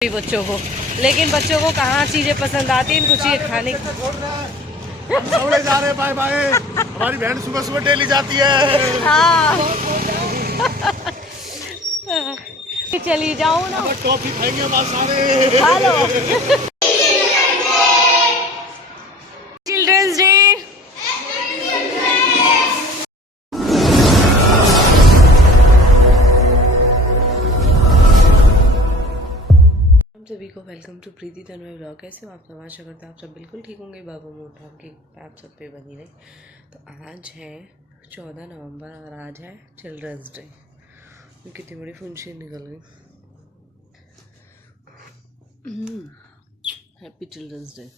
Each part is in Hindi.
बच्चों को, लेकिन बच्चों को कहाँ चीजें पसंद आती हैं, कुछ चीजें खाने जा रहे बाय बाय। हमारी बहन सुबह सुबह डेली जाती है। हाँ चली जाऊँ ना, टॉफी खाएंगे बात सारे। Hello childrens day. सभी को welcome to Preeti Tanmay blog. कैसे हो आप सब? आशा करते हैं आप सब बिल्कुल ठीक होंगे। बाबा मोटा आपकी आप सब पे बनी रहे। तो आज है 14 नवंबर और आज है चिल्ड्रंस डे। कितनी बड़ी फुंशी निकल गई। Happy children's day.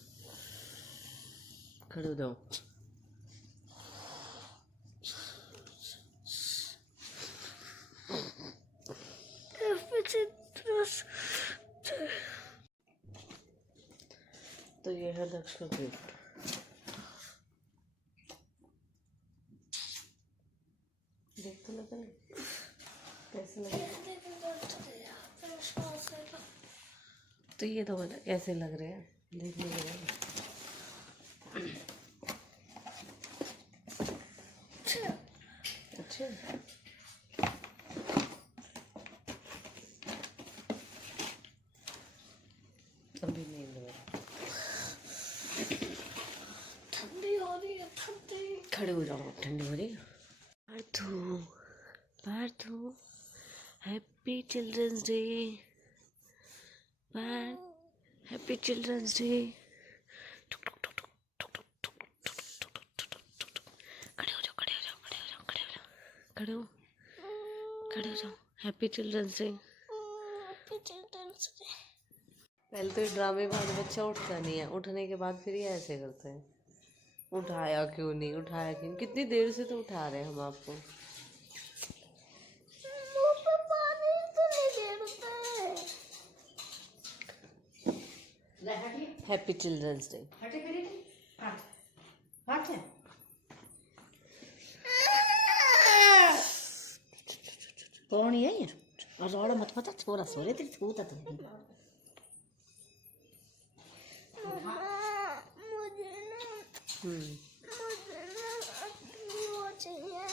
खड़े हो जाओ। तो ये है दक्ष का गिफ्ट। देख तो लगा कैसे लगे। तो ये तो बोला कैसे लग रहे हैं, देखने लगा। अच्छा अभी नहीं लगा। ठंडी हो रही है, ठंडी। खड़े हो जाओ, ठंडी हो रही है। Parthu happy children's day. Happy children's day. खड़े हो जाओ, खड़े हो जाओ, खड़े हो जाओ, खड़े हो जाओ, खड़े हो जाओ। Happy children's day. पहले तो ड्रामे बाद बच्चा उठता नहीं है, उठने के बाद फिर ये ऐसे करते हैं। उठाया क्यों नहीं, उठाया क्यों? कितनी देर से तो उठा रहे हैं हम आपको। Happy children's day. कौन है ये? रोड़ा मत पता, छोरा सोरे तेरी छूता तुम। हम्म वो चाहिए,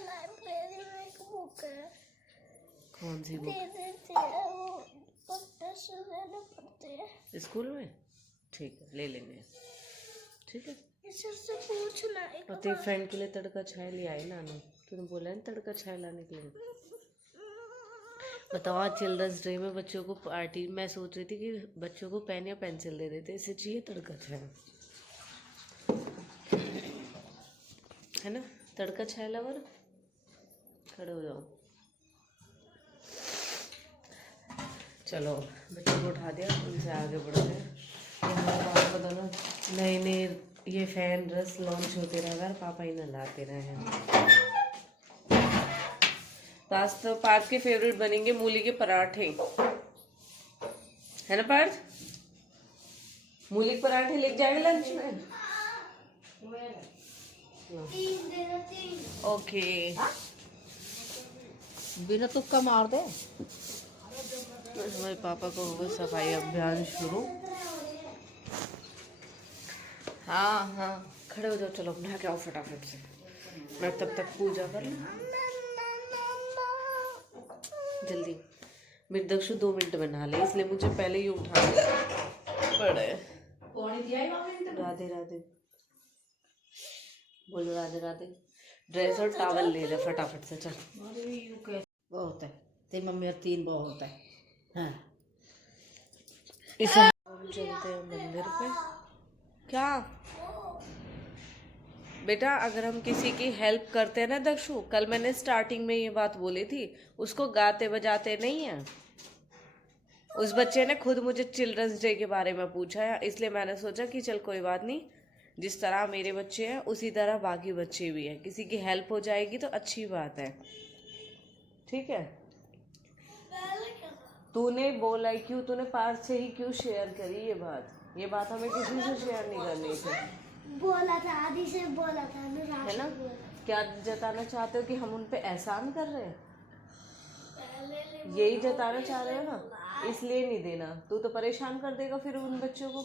लाइब्रेरी में एक बुक है। कौन सी बुक? दे देते हैं, वो पढ़ते से लेने पड़ते हैं। स्कूल में? ठीक है, ले लेंगे। ठीक है। इससे पूछना एक और तेरी फ्रेंड के लिए तड़का छाया ले आई नानू। तूने बोला है ना तड़का छाया लाने के लिए। बताओ, आज चिल्ड्रंस डे में बच्चों को पार्टी, मैं सोच रही थी कि बच्चों को पेन या पेंसिल दे देते, इसे चाहिए तड़का छाया, है ना? तड़का छाया लवर। खड़े हो जाओ। चलो बच्चों को उठा दिया, उनसे आगे बढ़ते हैं। पापा दोनों नए नए ये फैन ड्रेस लॉन्च होते रहे, अगर पापा इन्हें लाते रहे हैं। पास्ता पार्थ के फेवरेट बनेंगे मूली के पराठे, है ना पार्थ? मूली के पराठे लेके जाएंगे लंच में। ओके। बिना तुक्का मार दे। हमारे पापा को होगा सफाई अभियान शुरू। हाँ हाँ खड़े हो जाओ। चलो नहा के आओ फटाफट से, मैं तब तक पूजा कर लूँ जल्दी। मेरे दक्षु 2 मिनट में नहा ले, इसलिए मुझे पहले ही उठाना पड़े। राधे राधे बोलो, राधे राधे। ड्रेस और टॉवल ले ले फटाफट से। चल बहुत है तेरी मम्मी और 3 बहुत है। हाँ इसे हम चलते हैं मंदिर पे। क्या बेटा, अगर हम किसी की हेल्प करते हैं ना दक्षु, कल मैंने स्टार्टिंग में ये बात बोली थी, उसको गाते बजाते नहीं है। उस बच्चे ने खुद मुझे चिल्ड्रंस डे के बारे में पूछा है, इसलिए मैंने सोचा कि चल कोई बात नहीं, जिस तरह मेरे बच्चे हैं उसी तरह बाकी बच्चे भी हैं, किसी की हेल्प हो जाएगी तो अच्छी बात है। ठीक है। तूने बोला क्यों, तूने पार्थ से ही क्यों शेयर करी ये बात? ये बात हमें किसी से शेयर नहीं करनी थी। बोला था, आदि से बोला था, है ना? क्या जताना चाहते हो कि हम उन पे एहसान कर रहे हैं? यही जताना चाह रहे हो ना, इसलिए नहीं देना। तू तो परेशान कर देगा फिर उन बच्चों को।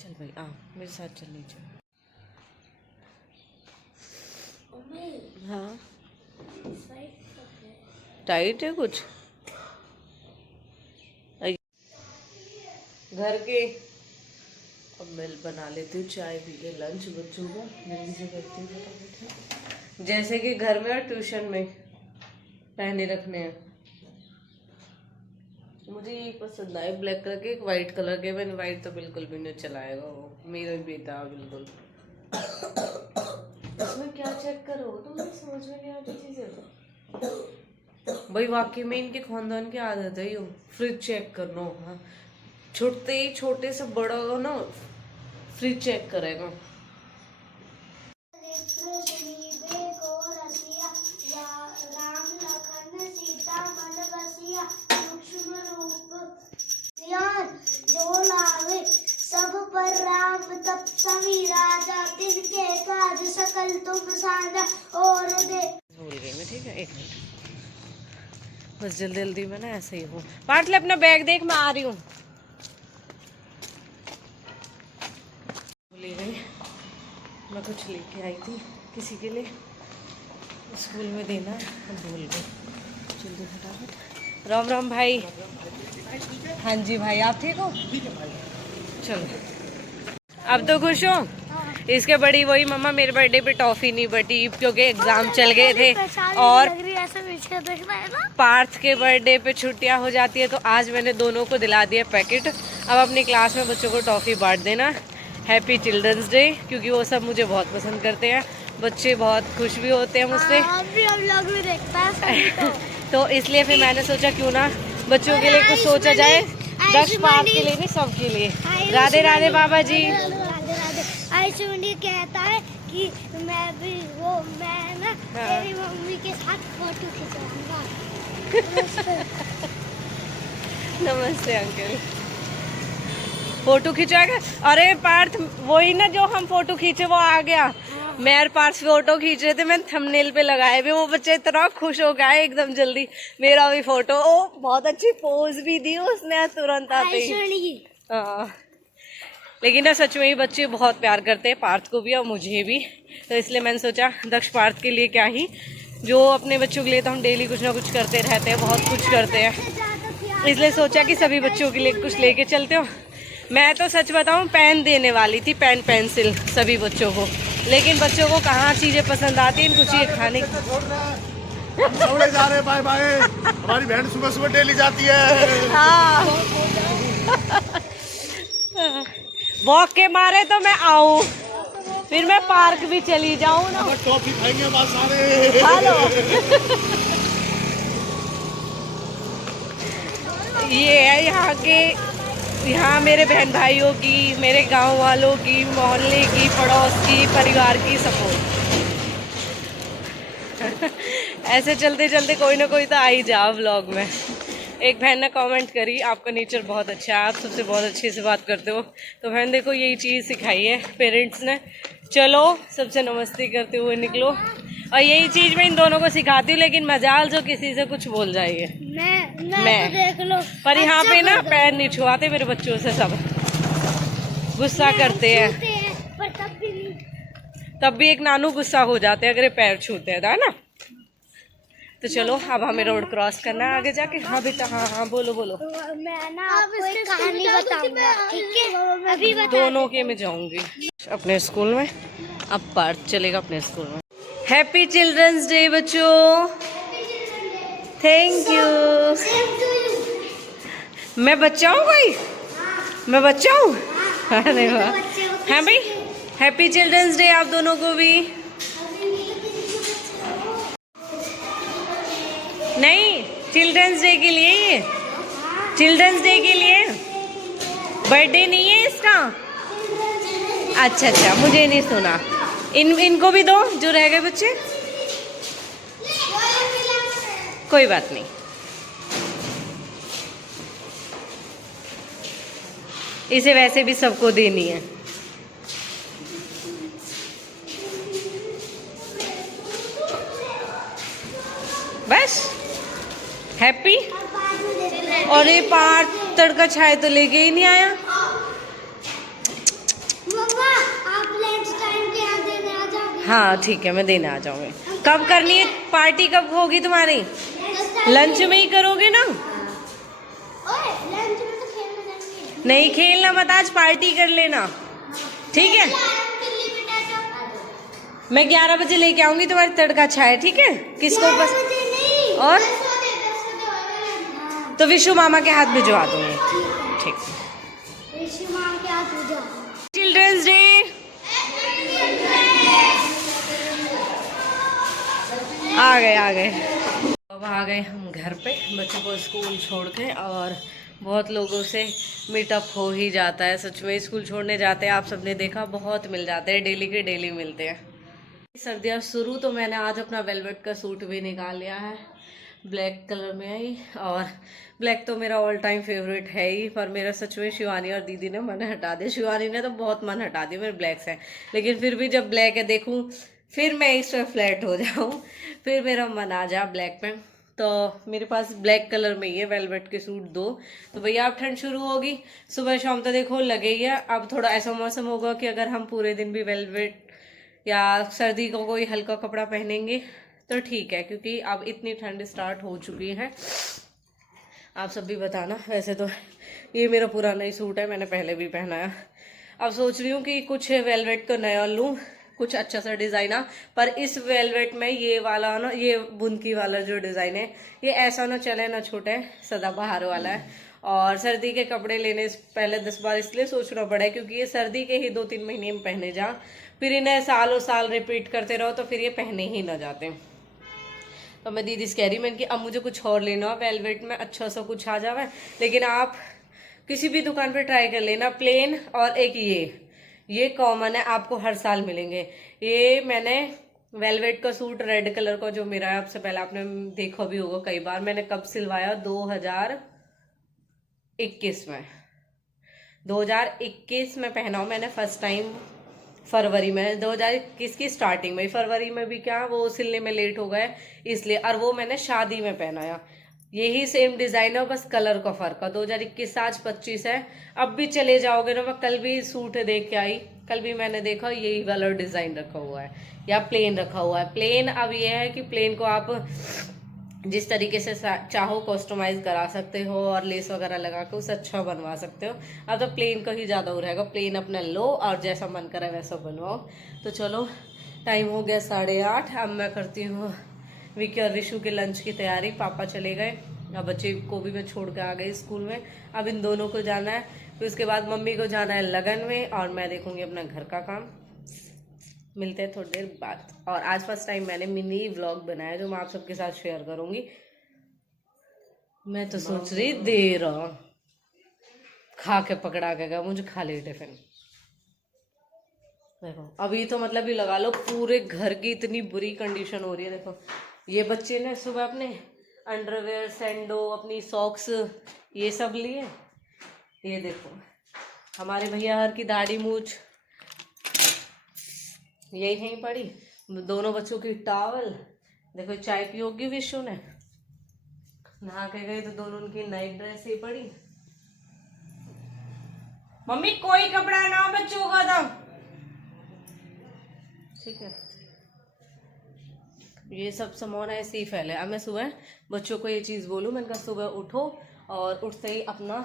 चल भाई आ मेरे साथ चल नीचे। हाँ टाइट है कुछ घर के। अब मैं बना लेती हूँ चाय पी के लंच बच्चों का जल्दी से करती हूँ, जैसे कि घर में और ट्यूशन में पहने रखने हैं। मुझे यही पसंद आए ब्लैक कलर के, एक वाइट कलर के। मैंने वाइट तो बिल्कुल भी नहीं चलाएगा वो, मेरा बेटा बिल्कुल। इसमें क्या चेक करो तुम्हें समझ में नहीं आती चीजें। भाई वाकई में इनके खानदान की आदत है यो फ्रिज चेक करना। हाँ छोटे से बड़ा हो ना फ्रिज चेक करेगा। जो लावे सब पर राम तप सभी राजा, तिनके काज सकल तुम साझा और दे। भूल गई मैं, ठीक है 1 मिनट बस। जल्दी जल्दी में ना ऐसे ही हूँ। पार्ट ले अपना बैग देख, मैं आ रही हूँ। भूल गई मैं, कुछ लेके आई थी किसी के लिए स्कूल में देना है, भूल गई। जल्दी फटाफट। राम राम भाई। हाँ जी भाई आप ठीक हो? चलो अब तो खुश हो? इसके बड़ी वही मम्मा मेरे बर्थडे पे टॉफी नहीं बटी क्योंकि एग्जाम चल गए थे और पार्थ के बर्थडे पे छुट्टियां हो जाती है, तो आज मैंने दोनों को दिला दिया पैकेट। अब अपनी क्लास में बच्चों को टॉफी बांट देना। हैप्पी चिल्ड्रंस डे, क्योंकि वो सब मुझे बहुत पसंद करते हैं, बच्चे बहुत खुश भी होते हैं मुझसे। तो इसलिए फिर मैंने सोचा क्यों ना बच्चों के लिए कुछ सोचा जाए, दक्ष पार्थ के लिए नहीं सबके लिए। राधे राधे बाबा जी। आयुष्मान कहता है कि मैं ना मेरी मम्मी के साथ फोटो खिंचवाऊंगा। नमस्ते अंकल। फोटो खिंचवाएगा? अरे पार्थ वही ना जो हम फोटो खींचे वो आ गया। मैं और पार्थ फोटो खींच रहे थे, मैंने थंबनेल पे लगाए भी। वो बच्चे इतना खुश हो गए एकदम जल्दी मेरा भी फोटो। ओ बहुत अच्छी पोज भी दी उसने तुरंत आते ही। हाँ लेकिन ना सच में ही बच्चे बहुत प्यार करते हैं, पार्थ को भी और मुझे भी। तो इसलिए मैंने सोचा दक्ष पार्थ के लिए क्या ही, जो अपने बच्चों के लिए तो हम डेली कुछ ना कुछ करते रहते हैं, बहुत कुछ करते हैं। इसलिए सोचा कि सभी बच्चों के लिए कुछ लेके चलते हो। मैं तो सच बताऊं पेन देने वाली थी, पेन पेंसिल सभी बच्चों को, लेकिन बच्चों को कहाँ चीजें पसंद आती हैं, इनको चाहिए खाने की। सब ले जा रहे हैं, बाय बाय। हमारी बहन सुबह सुबह डेली जाती है। हाँ वॉक के मारे तो मैं आऊं, फिर मैं पार्क भी चली जाऊं ना। टॉफी खाएंगे बस सारे। हेलो ये है यहाँ के, यहाँ मेरे बहन भाइयों की, मेरे गांव वालों की, मोहल्ले की, पड़ोस की, परिवार की सपोर्ट। ऐसे चलते चलते कोई ना कोई तो आ ही जाओ व्लॉग में। एक बहन ने कमेंट करी आपका नेचर बहुत अच्छा है, आप सबसे बहुत अच्छे से बात करते हो। तो बहन देखो यही चीज़ सिखाई है पेरेंट्स ने, चलो सबसे नमस्ते करते हुए निकलो। और यही चीज़ मैं इन दोनों को सिखाती हूँ, लेकिन मजाल जो किसी से कुछ बोल जाएंगे। मैं तो देख लो पर यहाँ पे ना पैर नहीं छुआते मेरे बच्चों से, सब गुस्सा करते हैं। पर तब भी एक नानू गुस्सा हो जाते हैं अगर पैर छूते हैं, है ना। तो चलो अब हमें रोड क्रॉस करना है आगे जाके। हाँ बेटा हाँ हाँ बोलो बोलो। मैं ना आपको एक कहानी बताऊंगा, ठीक है? अभी दोनों के मैं जाऊंगी अपने स्कूल में। अब पार्थ चलेगा अपने स्कूल में। हैप्पी चिल्ड्रंस डे बच्चों। Thank you. मैं बच्चा हूँ कोई? मैं बच्चा हूँ? अरे वाह। हाँ भाई हैप्पी चिल्ड्रंस डे आप दोनों को भी। नहीं चिल्ड्रंस डे के लिए, ये चिल्ड्रंस डे के लिए, बर्थडे नहीं है इसका। अच्छा अच्छा मुझे नहीं सुना। इनको भी दो जो रह गए बच्चे। कोई बात नहीं, इसे वैसे भी सबको देनी है। हैप्पी। और 5 बजे से और ये 5 तड़का छाए तो लेके ही नहीं आया। मम्मा आप लंच टाइम के यहाँ देने आ जाओगे? हाँ ठीक है, मैं देने आ जाऊंगी। कब करनी है पार्टी, कब होगी तुम्हारी? लंच में ही करोगे ना? ओए लंच में तो खेलने जाएंगे। नहीं खेलना मत, आज पार्टी कर लेना, ठीक है? मैं 11 बजे लेके आऊंगी तुम्हारी तड़का छाए, ठीक है? किसको बस और तो विशु मामा के हाथ भिजवा दूंगी, ठीक। चिल्ड्रंस डे आ गए। अब आ गए हम घर पे बच्चों को स्कूल छोड़ के, और बहुत लोगों से मीटअप हो ही जाता है। सच में स्कूल छोड़ने जाते हैं, आप सबने देखा, बहुत मिल जाते हैं, डेली के डेली मिलते हैं। सर्दियाँ शुरू, तो मैंने आज अपना वेलवेट का सूट भी निकाल लिया है, ब्लैक कलर में है ही। और ब्लैक तो मेरा ऑल टाइम फेवरेट है ही, पर मेरा सच में शिवानी और दीदी ने मन हटा दिया। शिवानी ने तो बहुत मन हटा दिया मेरे ब्लैक से, लेकिन फिर भी जब ब्लैक है देखूं, फिर मैं इस पर फ्लैट हो जाऊं, फिर मेरा मन आ जा ब्लैक में। तो मेरे पास ब्लैक कलर में ही है वेलवेट के सूट 2। तो भैया अब ठंड शुरू होगी, सुबह शाम तो देखो लगे ही है। अब थोड़ा ऐसा मौसम होगा कि अगर हम पूरे दिन भी वेलवेट या सर्दी को कोई हल्का कपड़ा पहनेंगे तो ठीक है, क्योंकि अब इतनी ठंड स्टार्ट हो चुकी है। आप सब भी बताना। वैसे तो ये मेरा पुराना ही सूट है, मैंने पहले भी पहनाया। अब सोच रही हूँ कि कुछ वेलवेट का नया लूँ, कुछ अच्छा सा डिज़ाइन आ। पर इस वेलवेट में ये वाला ना, ये बुनकी वाला जो डिज़ाइन है, ये ऐसा ना चले ना छोटे, सदाबहार वाला है। और सर्दी के कपड़े लेने से पहले 10 बार इसलिए सोचना पड़ा है, क्योंकि ये सर्दी के ही 2-3 महीने में पहने जा, फिर इन्हें सालों साल रिपीट करते रहो तो फिर ये पहने ही ना जाते। तो मैं दीदी से कह रही, मैंने कि अब मुझे कुछ और लेना हो वेलवेट में, अच्छा सा कुछ आ जावे। लेकिन आप किसी भी दुकान पे ट्राई कर लेना, प्लेन और एक ये कॉमन है, आपको हर साल मिलेंगे। ये मैंने वेलवेट का सूट रेड कलर का जो मेरा है, आपसे पहले आपने देखा भी होगा कई बार, मैंने कब सिलवाया, 2021 में 2021 में पहना हूँ मैंने फर्स्ट टाइम, फरवरी में, 2021 की स्टार्टिंग में। फरवरी में भी क्या वो सिलने में लेट हो गए इसलिए, और वो मैंने शादी में पहनाया। यही सेम डिजाइन है, बस कलर का फर्क है। 2021 आज 25 है, अब भी चले जाओगे ना, मैं कल भी सूट देख के आई, कल भी मैंने देखा यही वाला डिजाइन रखा हुआ है या प्लेन रखा हुआ है। प्लेन अब ये है कि प्लेन को आप जिस तरीके से चाहो कस्टमाइज करा सकते हो और लेस वगैरह लगा के उसे अच्छा बनवा सकते हो। अब तो प्लेन का ही ज़्यादा हो रहेगा, प्लेन अपना लो और जैसा मन करे वैसा बनवाओ। तो चलो टाइम हो गया 8:30, अब मैं करती हूँ विकी और विशु के लंच की तैयारी। पापा चले गए, अब बच्चे को भी मैं छोड़ के आ गई स्कूल में। अब इन दोनों को जाना है, फिर उसके बाद मम्मी को जाना है लगन में, और मैं देखूँगी अपना घर का काम। मिलते हैं थोड़ी देर बाद। और आज फर्स्ट टाइम मैंने मिनी व्लॉग बनाया जो मैं आप सबके साथ शेयर करूंगी। मैं तो सोच रही देर खा के पकड़ा के गया, मुझे खा ले टिफिन। देखो अभी तो मतलब ही लगा लो पूरे घर की इतनी बुरी कंडीशन हो रही है। देखो ये बच्चे ने सुबह अपने अंडरवेयर, सैंडो, अपनी सॉक्स ये सब लिए। ये देखो हमारे भैया हर की दाढ़ी मूछ यही कहीं पड़ी, दोनों बच्चों की टॉवल। देखो चाय पियोगी विशु ने, नहा के गए तो दोनों उनकी नाइट ड्रेस ही पड़ी। मम्मी कोई कपड़ा ना बच्चों का था, ठीक है। ये सब सामान ऐसे ही फैले। अब मैं सुबह बच्चों को ये चीज बोलूं, मैंने कहा सुबह उठो और उठते ही अपना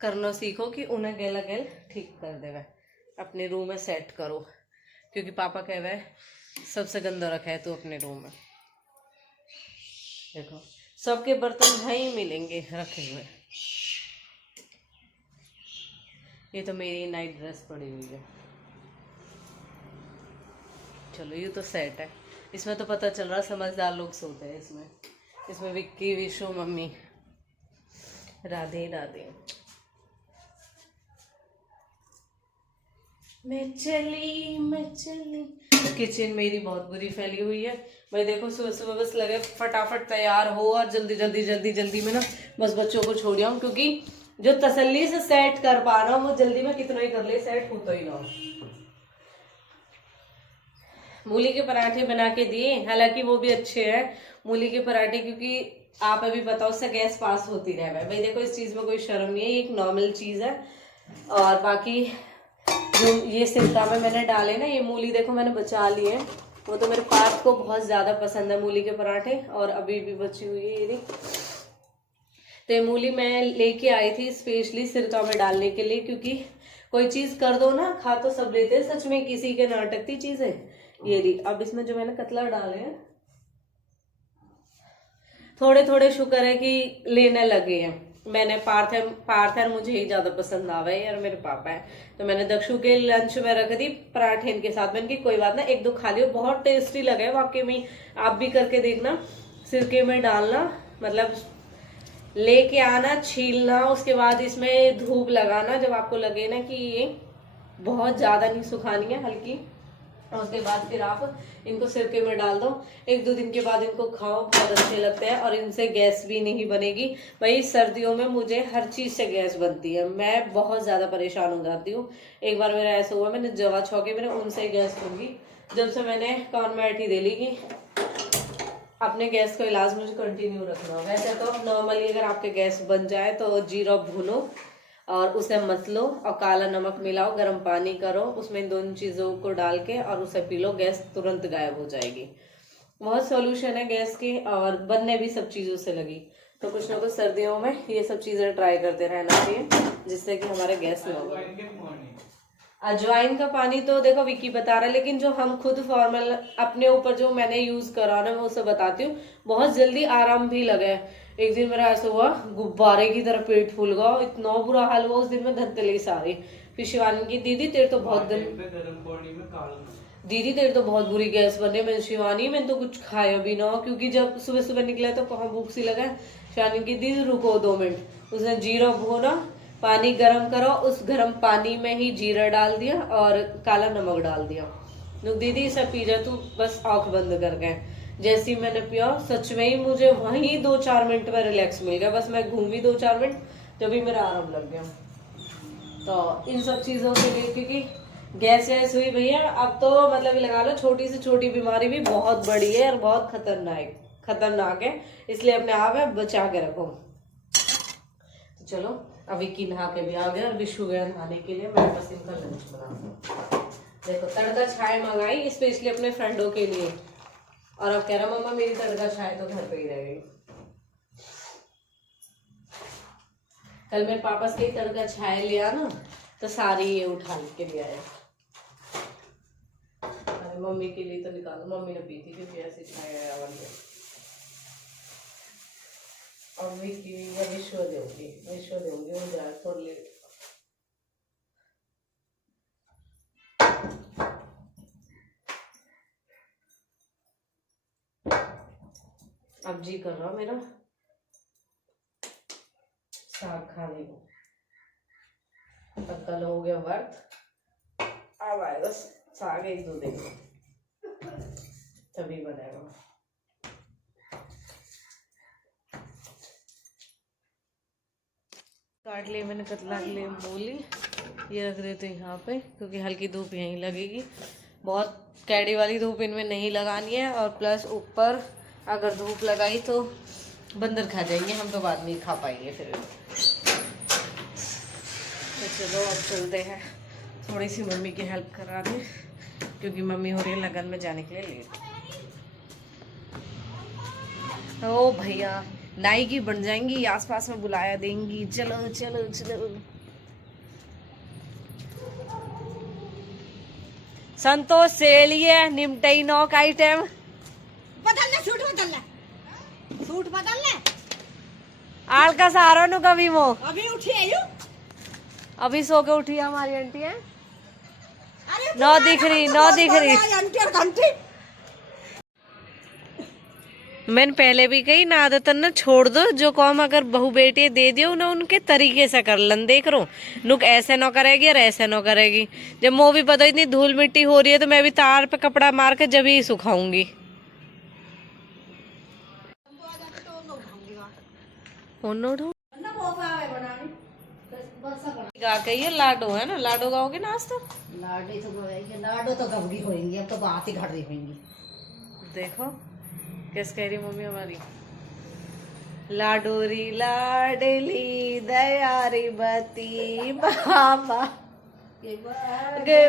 करना सीखो कि उन्हें गैला गैल ठीक कर देवे, अपने रूम में सेट करो, क्योंकि पापा कह रहे सबसे गंदा रखा है तो अपने रूम में। देखो सबके बर्तन वहीं मिलेंगे रखे हुए। ये तो मेरी नाइट ड्रेस पड़ी हुई है। चलो ये तो सेट है, इसमें तो पता चल रहा समझदार लोग सोते हैं इसमें। इसमें विक्की, विशु, मम्मी। राधे राधे। मैं चली। किचन मेरी बहुत बुरी फैली हुई है भाई। देखो सुबह सुबह बस लगे फटाफट तैयार हो और जल्दी में ना बस बच्चों को छोड़ आऊं, क्योंकि जो तसल्ली से सेट कर पा रहा हूँ वो जल्दी में कितना ही कर ले सेट होता ही ना हो। मूली के पराठे बना के दिए, हालांकि वो भी अच्छे हैं, मूली के पराठे, क्योंकि आप अभी बताओ उससे गैस पास होती रहे भाई। देखो इस चीज में कोई शर्म नहीं है, ये एक नॉर्मल चीज है। और बाकी जो ये सिरका में मैंने डाले ना, ये मूली देखो मैंने बचा ली है, वो तो मेरे पार्थ को बहुत ज्यादा पसंद है मूली के पराठे, और अभी भी बची हुई है ये। तो ये मूली मैं लेके आई थी स्पेशली सिरका में डालने के लिए, क्योंकि कोई चीज कर दो ना, खा तो सब लेते हैं, सच में किसी के ना अटकती चीज है ये रही। अब इसमें जो मैंने कतला डाले हैं थोड़े थोड़े, शुक्र है कि लेने लगे हैं। मैंने पार्थर मुझे ही ज्यादा पसंद आ गए और मेरे पापा है, तो मैंने दक्षु के लंच में रख दी पराठे इनके साथ। मैंने की कोई बात ना, एक दो खा लियो, बहुत टेस्टी लगे वाकई में। आप भी करके देखना, सिरके में डालना, मतलब लेके आना, छीलना, उसके बाद इसमें धूप लगाना जब आपको लगे ना कि ये बहुत ज्यादा नहीं सुखानी है, हल्की, और उसके बाद फिर आप इनको सिरके में डाल दो। 1-2 दिन के बाद इनको खाओ, बहुत अच्छे लगते हैं, और इनसे गैस भी नहीं बनेगी भाई। सर्दियों में मुझे हर चीज से गैस बनती है, मैं बहुत ज्यादा परेशान हो जाती हूँ। एक बार मेरा ऐसा हुआ, मैंने दवा छौके मेरे उनसे गैस होगी, जब से मैंने कान में ऐठी दे ली कि अपने गैस का इलाज मुझे कंटिन्यू रखना। वैसे तो नॉर्मली अगर आपके गैस बन जाए तो जीरा भूनो और उसे मत लो, और काला नमक मिलाओ, गर्म पानी करो, उसमें इन दोनों चीज़ों को डाल के और उसे पी लो, गैस तुरंत गायब हो जाएगी। बहुत सॉल्यूशन है गैस के, और बनने भी सब चीज़ों से लगी। तो कुछ ना कुछ सर्दियों में ये सब चीज़ें ट्राई करते रहना चाहिए, जिससे कि हमारे गैस ना हो। अजवाइन का पानी तो देखो विकी बता रहा है, लेकिन जो हम खुद फॉर्मल अपने ऊपर जो मैंने यूज करा ना, मैं उसे बताती हूँ, बहुत जल्दी आराम भी लगा है। एक दिन मेरा ऐसा हुआ, गुब्बारे की तरह पेट फूल गया, इतना बुरा हाल हुआ उस दिन में, धंतली सारी। फिर शिवानी की दीदी तेरे तो बहुत बुरी गैस बने। मैंने शिवानी मैंने तो कुछ खाया भी ना, क्योंकि जब सुबह सुबह निकला तो कहाँ भूख सी लगा। शिवानी की दीदी रुको 2 मिनट, उसने जीरा भुना, पानी गरम करो, उस गरम पानी में ही जीरा डाल दिया और काला नमक डाल दिया। दीदी इसे पी जा तू, बस आंख बंद कर गए। जैसे ही मैंने पिया, सच में ही मुझे वहीं 2-4 मिनट में रिलैक्स मिल गया। बस मैं घूमी 2-4 मिनट, तभी मेरा आराम लग गया। तो इन सब चीजों के लिए, क्योंकि गैस हुई भैया, अब तो मतलब लगा लो छोटी से छोटी बीमारी भी बहुत बड़ी है और बहुत खतरनाक है, इसलिए अपने आप में बचा के रखो। तो चलो अभी की नहा के भी आ गया, और विशु गया नहाने के लिए, मैं बस इनका लंच बनाऊंगा। देखो तड़का चाय मंगाई स्पेशली अपने फ्रेंडों के लिए, और अब कह रहा मम्मा मेरी तड़का चाय तो घर पे ही रह गई। कल मेरे पापा से तड़का चाय लिया ना, तो सारी ये उठा के ले आया। अरे मम्मी के लिए तो निकालो, मम्मी ने पी थी क्योंकि ऐसी चाय आया वाली। और विश्व देंगी वो जा थोड़ी लेट। अब जी कर रहा मेरा साग खाने को, कल हो गया व्रत, अब आएगा साग 1-2 दिन में, तभी बनेगा। काट लिए मैंने कतला के लिए मूली, ये रख देते हैं यहाँ पे, क्योंकि हल्की धूप यहीं लगेगी। बहुत कैडी वाली धूप इनमें नहीं लगानी है, और प्लस ऊपर अगर धूप लगाई तो बंदर खा जाएंगे, हम तो बाद में खा पाएंगे फिर। तो चलो अब चलते हैं, थोड़ी सी मम्मी की हेल्प करा दें, क्योंकि मम्मी हो रही है लगन में जाने के लिए लेट। ओ भैया नाई की बन जाएंगी, आसपास में बुलाया देंगी, चलो चलो चलो। संतोष से लिए निमटई नौक आइटम बदलना, सूट बदलना आल का सहारा नु कभी वो अभी उठी आयु, अभी सो के उठी है हमारी आंटी है। अरे नौ दिख रही आंटी और घंटी। मैंने पहले भी कही ना, आदत ना छोड़ दो, जो काम अगर बहू बेटी दे दियो ना उनके तरीके से कर लन। देख रो नुक ऐसे न करेगी और ऐसे न करेगी। जब मुँह भी पता इतनी धूल मिट्टी हो रही है, तो मैं भी तार पे कपड़ा मार के जब ही सुखाऊंगी। ये लाडो है ना, लाडो गाओगे ना आज तो? लाडो तो गवगी होंगी, अब तो बात ही घड़ रही होंगी। देखो कैसे कह रही मम्मी हमारी? लाडोरी लाडली दयारी बती बाबा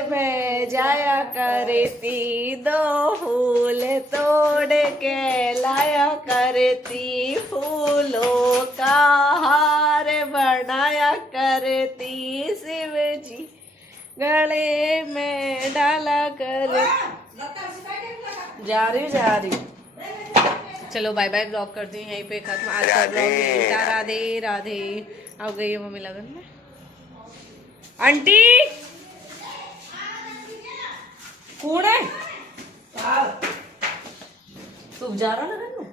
में जाया करती, दो फूल तोड़ के लाया करती, फूलों का हार बनाया करती, शिव जी गले में डाला कर। जा रही। चलो बाय बाय, ब्लॉग करती हूँ यहीं पे खत्म आज का ब्लॉग। राधे राधे। अब गई है मम्मी लगन में। आंटी कौन है? तू जा रहा लगन में?